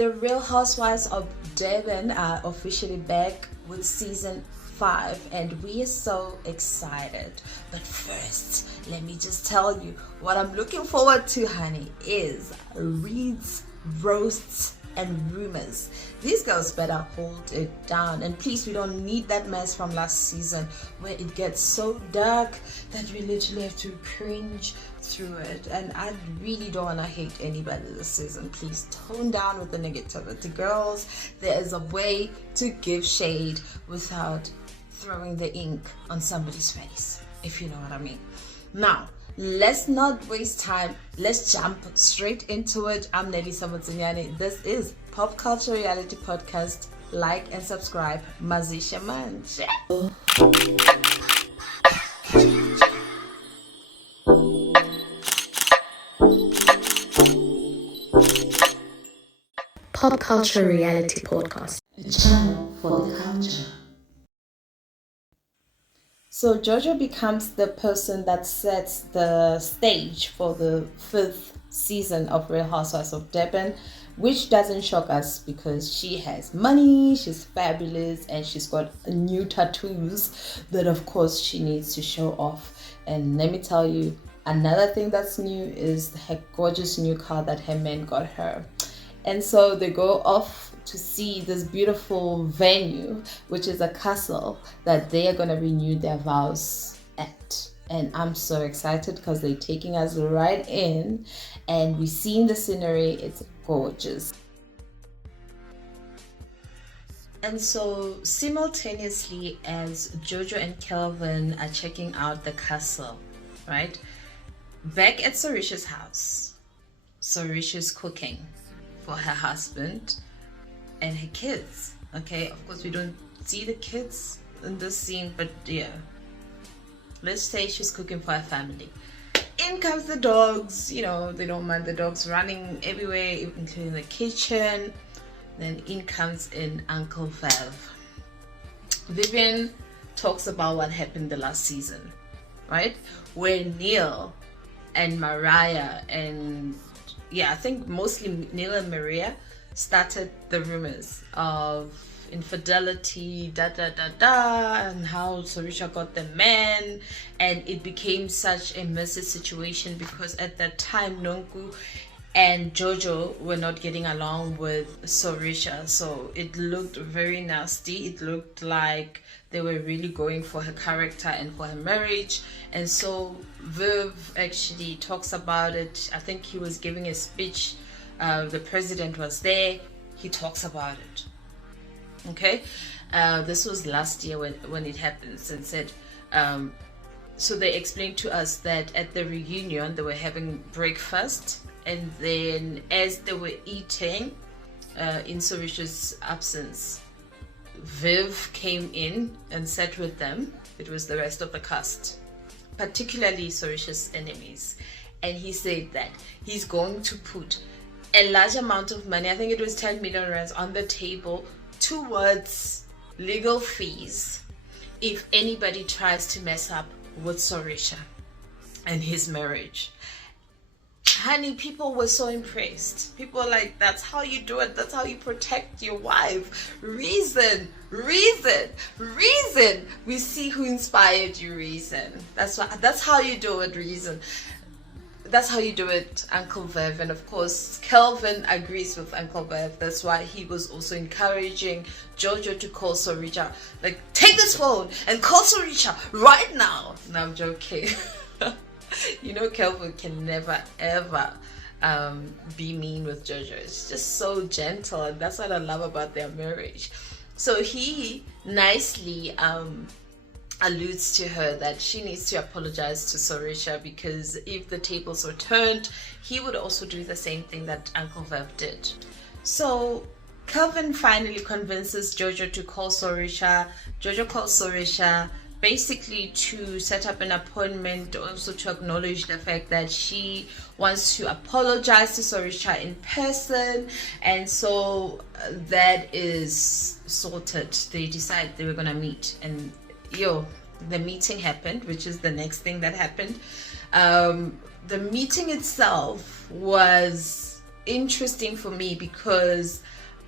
The Real Housewives of Durban are officially back with season 5 and we are so excited. But first, let me just tell you what I'm looking forward to, honey, is reads, roasts, and rumors. These girls better hold it down, and please, we don't need that mess from last season where it gets so dark that we literally have to cringe through it. And I really don't want to hate anybody this season. Please tone down with the negativity, girls. There is a way to give shade without throwing the ink on somebody's face, if you know what I mean. Now, let's not waste time. Let's jump straight into it. I'm Nelly Samutsinyane. This is Pop Culture Reality Podcast. Like and subscribe. Mazisha manje. Pop Culture Reality Podcast. A channel for the culture. So Jojo becomes the person that sets the stage for the 5th season of Real Housewives of Durban, which doesn't shock us because she has money, she's fabulous, and she's got new tattoos that of course she needs to show off. And let me tell you, another thing that's new is her gorgeous new car that her man got her. And so they go off to see this beautiful venue, which is a castle that they are going to renew their vows at. And I'm so excited because they're taking us right in and we're seeing the scenery. It's gorgeous. And so simultaneously as Jojo and Kelvin are checking out the castle, right? Back at Sorisha's house, Sorisha's cooking for her husband and her kids. Okay, of course we don't see the kids in this scene, but yeah, let's say she's cooking for her family. In comes the dogs. You know, they don't mind the dogs running everywhere, including the kitchen. Then in comes Uncle Viv. Vivian talks about what happened the last season, right, where Neil and Mariah and I think mostly Neil and Maria started the rumors of infidelity, and how Sorisha got the man, and it became such a messy situation because at that time Nonku and Jojo were not getting along with Sorisha, so it looked very nasty. It looked like they were really going for her character and for her marriage. And so Viv actually talks about it. I think he was giving a speech. The president was there. He talks about it. Okay, this was last year when it happened, and said so they explained to us that at the reunion they were having breakfast, and then as they were eating in Sorisha's absence, Viv came in and sat with them. It was the rest of the cast, particularly Sorisha's enemies, and he said that he's going to put a large amount of money, I think it was 10 million rands, on the table towards legal fees if anybody tries to mess up with Sorisha and his marriage. Honey, people were so impressed. People were like, that's how you do it. That's how you protect your wife. Reason. We see who inspired you, Reason. That's how you do it, Reason. That's how you do it, Uncle Viv. And of course, Kelvin agrees with Uncle Viv. That's why he was also encouraging Jojo to call Sorisha. Like, take this phone and call Sorisha right now. No, I'm joking. You know, Kelvin can never ever be mean with Jojo. It's just so gentle, and that's what I love about their marriage. So he nicely alludes to her that she needs to apologize to Sorisha, because if the tables were turned, he would also do the same thing that Uncle Viv did. So Kelvin finally convinces Jojo to call Sorisha. Jojo calls Sorisha basically to set up an appointment, also to acknowledge the fact that she wants to apologize to Sorisha in person. And so that is sorted. They decide they were gonna meet, and the meeting happened, which is the next thing that happened. The meeting itself was interesting for me because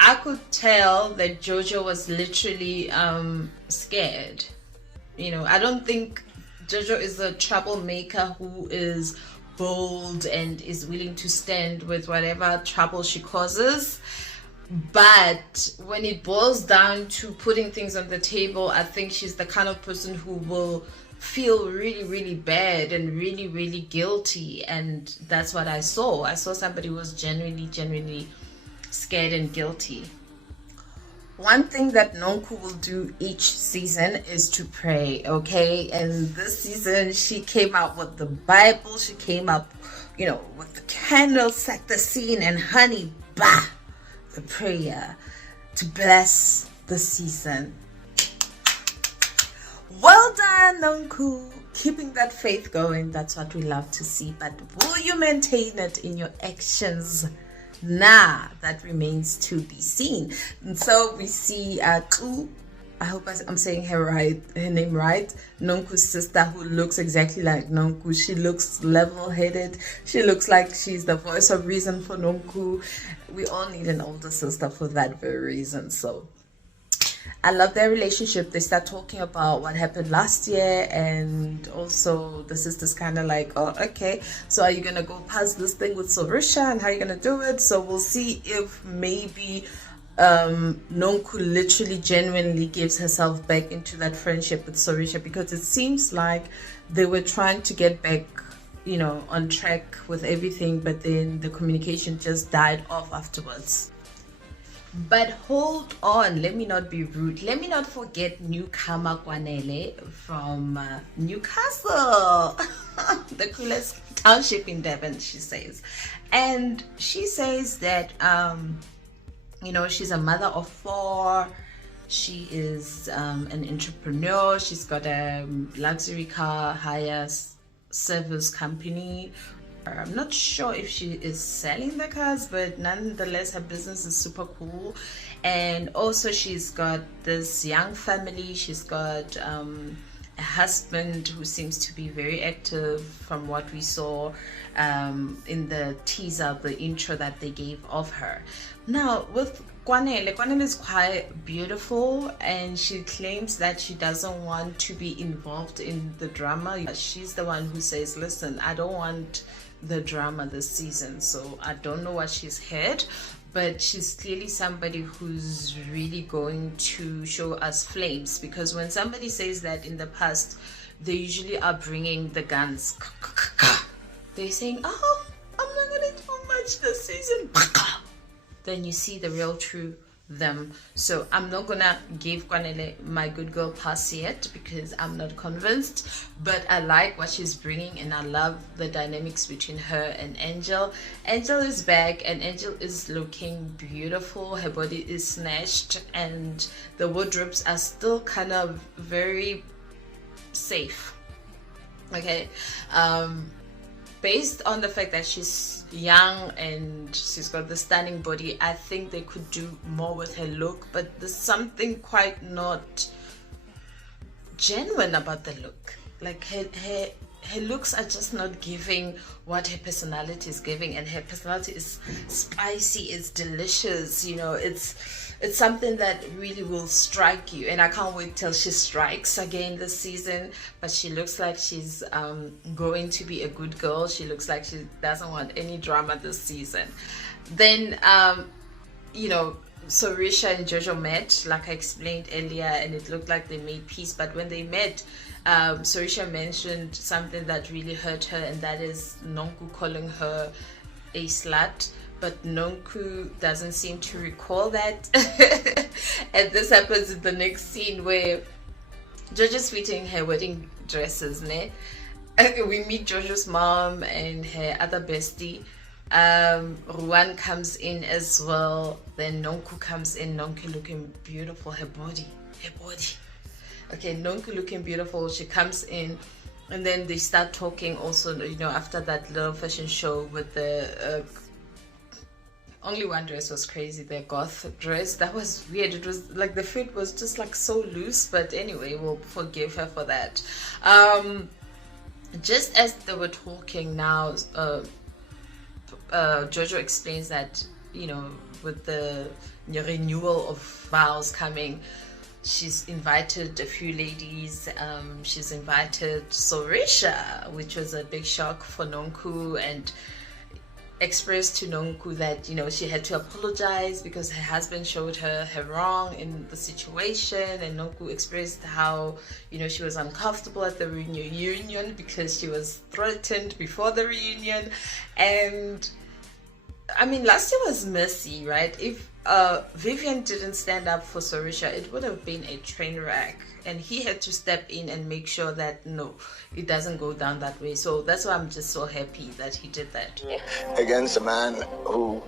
I could tell that Jojo was literally scared. I don't think Jojo is a troublemaker who is bold and is willing to stand with whatever trouble she causes. But when it boils down to putting things on the table, I think she's the kind of person who will feel really, really bad and really, really guilty. And that's what I saw. I saw somebody who was genuinely scared and guilty. One thing that Nonku will do each season is to pray, okay? And this season, she came out with the Bible. She came up, with the candles, set the scene, and honey, bah, the prayer to bless the season. Well done, Nonku. Keeping that faith going, that's what we love to see. But will you maintain it in your actions? Nah, that remains to be seen. And so we see Ku, I hope I'm saying her name right, Nonku's sister, who looks exactly like Nonku. She looks level-headed. She looks like she's the voice of reason for Nonku. We all need an older sister for that very reason. So I love their relationship. They start talking about what happened last year, and also the sister's kind of like, oh, okay, so are you gonna go past this thing with Sorisha, and how are you gonna do it? So we'll see if maybe Nonku literally genuinely gives herself back into that friendship with Sorisha, because it seems like they were trying to get back on track with everything, but then the communication just died off afterwards. But hold on, let me not be rude. Let me not forget newcomer Kwanele from Newcastle, the coolest township in Durban, she says. And she says that, she's a mother of 4. She is an entrepreneur. She's got a luxury car hire service company. I'm not sure if she is selling the cars, but nonetheless her business is super cool. And also she's got this young family. She's got a husband who seems to be very active from what we saw in the teaser, the intro that they gave of her. Now with Kwanele is quite beautiful, and she claims that she doesn't want to be involved in the drama. She's the one who says, listen, I don't want the drama this season. So I don't know what she's heard, but she's clearly somebody who's really going to show us flames, because when somebody says that in the past, they usually are bringing the guns. They're saying, oh, I'm not gonna do much this season. Then you see the real true them. So I'm not gonna give Kwanele my good girl pass yet, because I'm not convinced, but I like what she's bringing, and I love the dynamics between her and Angel. Angel is back, and Angel is looking beautiful. Her body is snatched, and the wardrobes are still kind of very safe, okay? Based on the fact that she's young and she's got the stunning body, I think they could do more with her look, but there's something quite not genuine about the look. Like her looks are just not giving what her personality is giving, and her personality is spicy, it's delicious, it's something that really will strike you, and I can't wait till she strikes again this season. But she looks like she's going to be a good girl. She looks like she doesn't want any drama this season. Then Sorisha and Jojo met, like I explained earlier, and it looked like they made peace. But when they met, Sorisha mentioned something that really hurt her, and that is Nonku calling her a slut. But Nonku doesn't seem to recall that. And this happens in the next scene where Jojo's fitting her wedding dresses, ne? We meet Jojo's mom and her other bestie. Ruan comes in as well. Then Nonku comes in. Nonku looking beautiful. Her body. Okay, Nonku looking beautiful. She comes in, and then they start talking also, after that little fashion show with the only one dress was crazy, the goth dress. That was weird. It was like the fit was just like so loose, but anyway, we'll forgive her for that. Just as they were talking now, Jojo explains that, with the renewal of vows coming, she's invited a few ladies. She's invited Sorisha, which was a big shock for Nonku, and expressed to Nonku that she had to apologize because her husband showed her wrong in the situation, and Nonku expressed how she was uncomfortable at the reunion because she was threatened before the reunion. And I mean, last year was messy, right? If Vivian didn't stand up for Sorisha, it would have been a train wreck, and he had to step in and make sure that no, it doesn't go down that way. So that's why I'm just so happy that he did that. Against a man who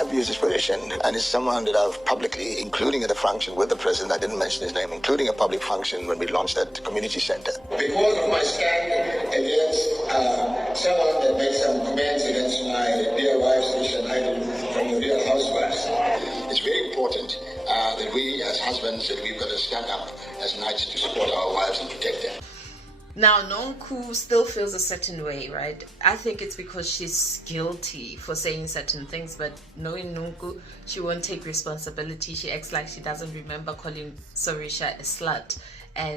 abused his position, and is someone that I've publicly, including at a function with the president, I didn't mention his name, including a public function when we launched that community center. Because of my stand against someone that made some comments against my Real Wives station idol from the Real Housewives. It's very important that we as husbands, that we've got to stand up as knights to support our wives and protect them. Now, Nonku still feels a certain way, right? I think it's because she's guilty for saying certain things, but knowing Nonku, she won't take responsibility. She acts like she doesn't remember calling Sorisha a slut,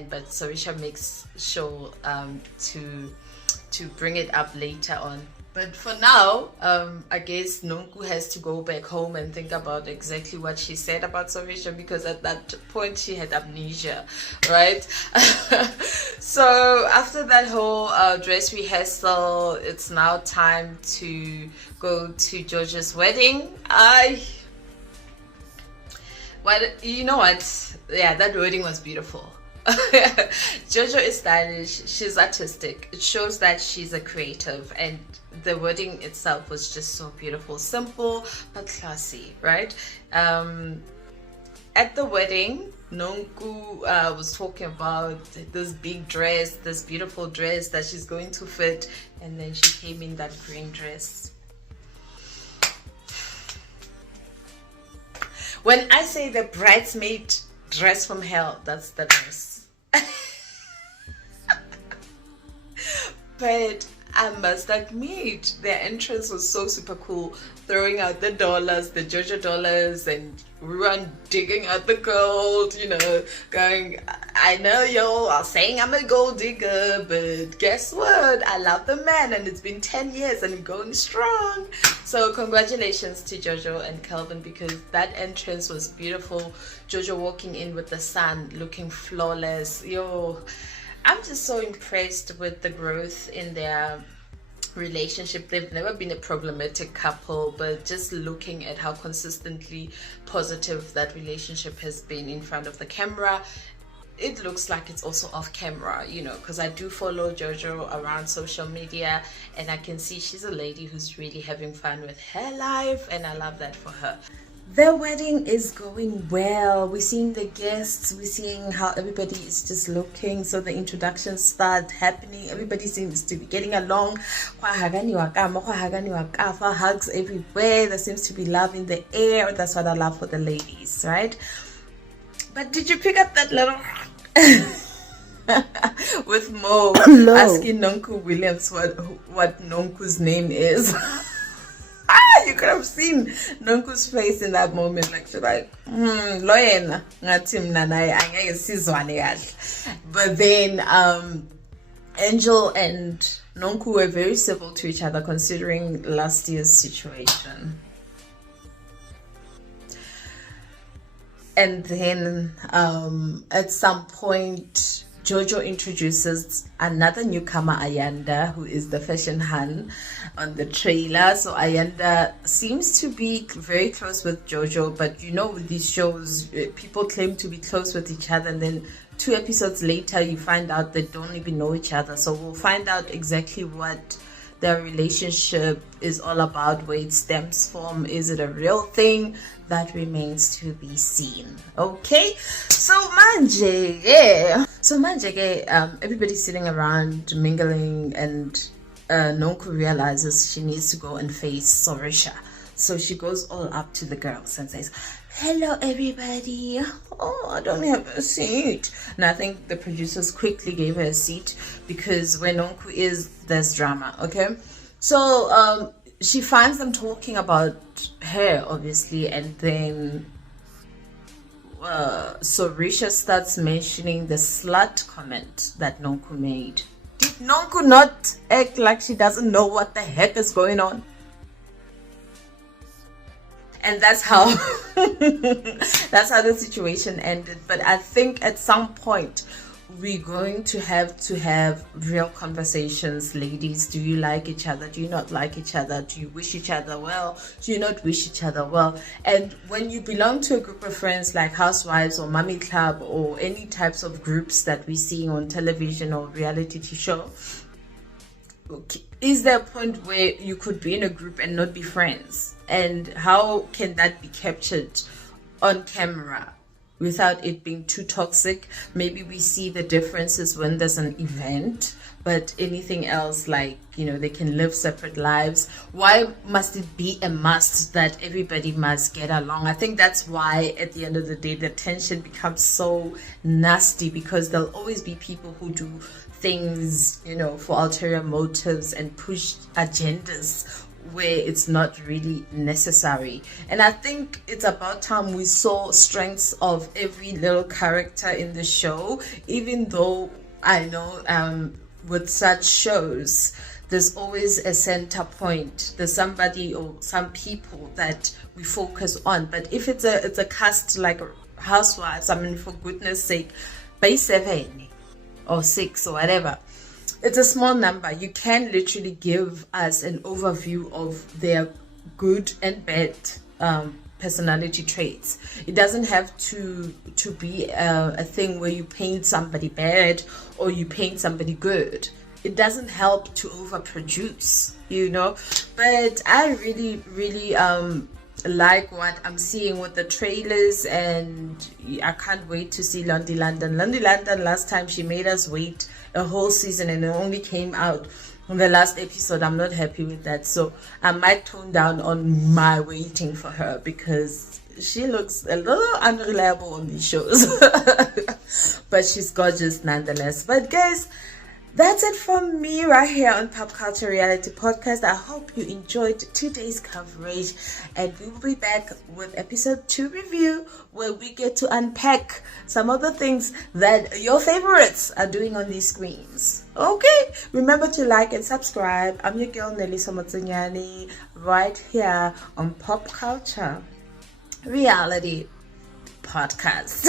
but Sorisha makes sure to bring it up later on. But for now, I guess Nonku has to go back home and think about exactly what she said about Sorisha, because at that point she had amnesia, right? So after that whole dress rehearsal, it's now time to go to George's wedding. Yeah, that wedding was beautiful. Jojo is stylish, she's artistic. It shows that she's a creative, and the wedding itself was just so beautiful, simple but classy, right? At the wedding, Nonku was talking about this big dress, this beautiful dress that she's going to fit, and then she came in that green dress. When I say the bridesmaid dress from hell, that's the dress. But I must admit, their entrance was so super cool, throwing out the dollars, the Jojo dollars, and we were digging out the gold, going, I know y'all are saying I'm a gold digger, but guess what? I love the man, and it's been 10 years and we're going strong. So congratulations to Jojo and Calvin, because that entrance was beautiful. Jojo walking in with the sun, looking flawless. I'm just so impressed with the growth in their relationship. They've never been a problematic couple, but just looking at how consistently positive that relationship has been in front of the camera, it looks like it's also off camera, because I do follow Jojo around social media, and I can see she's a lady who's really having fun with her life, and I love that for her. The wedding is going well. We're seeing the guests, we're seeing how everybody is just looking. So the introductions start happening. Everybody seems to be getting along. Hugs everywhere. There seems to be love in the air. That's what I love for the ladies, right? But did you pick up that little with Mo asking Nonku Williams what Nonku's name is? You could have seen Nonku's face in that moment. Like, she's like, loyena, ngathi mna naye angeke sizwane kahle. But then Angel and Nonku were very civil to each other, considering last year's situation. And then at some point, Jojo introduces another newcomer, Ayanda, who is the fashion hun on the trailer. So Ayanda seems to be very close with Jojo, but with these shows, people claim to be close with each other, and then 2 episodes later you find out they don't even know each other. So we'll find out exactly what their relationship is all about, where it stems from. Is it a real thing? That remains to be seen. Okay, so manje, everybody's sitting around mingling, and Nonku realizes she needs to go and face Sorisha. So she goes all up to the girls and says, hello everybody. Oh, I don't have a seat. And I think the producers quickly gave her a seat, because where Nonku is, there's drama. Okay, so she finds them talking about her, obviously, and then Sorisha starts mentioning the slut comment that Nonku made. Did Nonku not act like she doesn't know what the heck is going on? And that's how that's how the situation ended. But I think at some point we're going to have real conversations. Ladies, do you like each other? Do you not like each other? Do you wish each other well? Do you not wish each other well? And when you belong to a group of friends like Housewives or Mummy Club or any types of groups that we see on television or reality TV show, is there a point where you could be in a group and not be friends? And how can that be captured on camera without it being too toxic? Maybe we see the differences when there's an event, but anything else, like, you know, they can live separate lives. Why must it be a must that everybody must get along? I think that's why at the end of the day the tension becomes so nasty, because there'll always be people who do things, you know, for ulterior motives and push agendas where it's not really necessary. And I think it's about time we saw strengths of every little character in the show, even though I know with such shows there's always a center point. There's somebody or some people that we focus on. But if it's a cast like Housewives, I mean, for goodness sake, by 7 or 6 or whatever, it's a small number. You can literally give us an overview of their good and bad personality traits. It doesn't have to be a thing where you paint somebody bad or you paint somebody good. It doesn't help to overproduce, you know. But I really like what I'm seeing with the trailers, and I can't wait to see Lundy London. Lundy London, last time she made us wait a whole season and it only came out on the last episode. I'm not happy with that, so I might tone down on my waiting for her, because she looks a little unreliable on these shows. But she's gorgeous nonetheless. But guys, that's it from me right here on Pop Culture Reality Podcast. I hope you enjoyed today's coverage, and we will be back with episode 2 review, where we get to unpack some of the things that your favorites are doing on these screens. Okay, remember to like and subscribe. I'm your girl Nelly Somotsanyani, right here on Pop Culture Reality Podcast.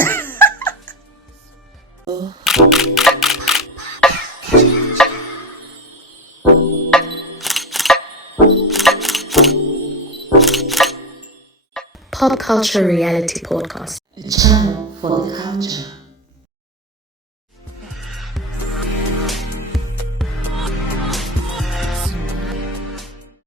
Pop Culture Reality Podcast. A channel for the culture.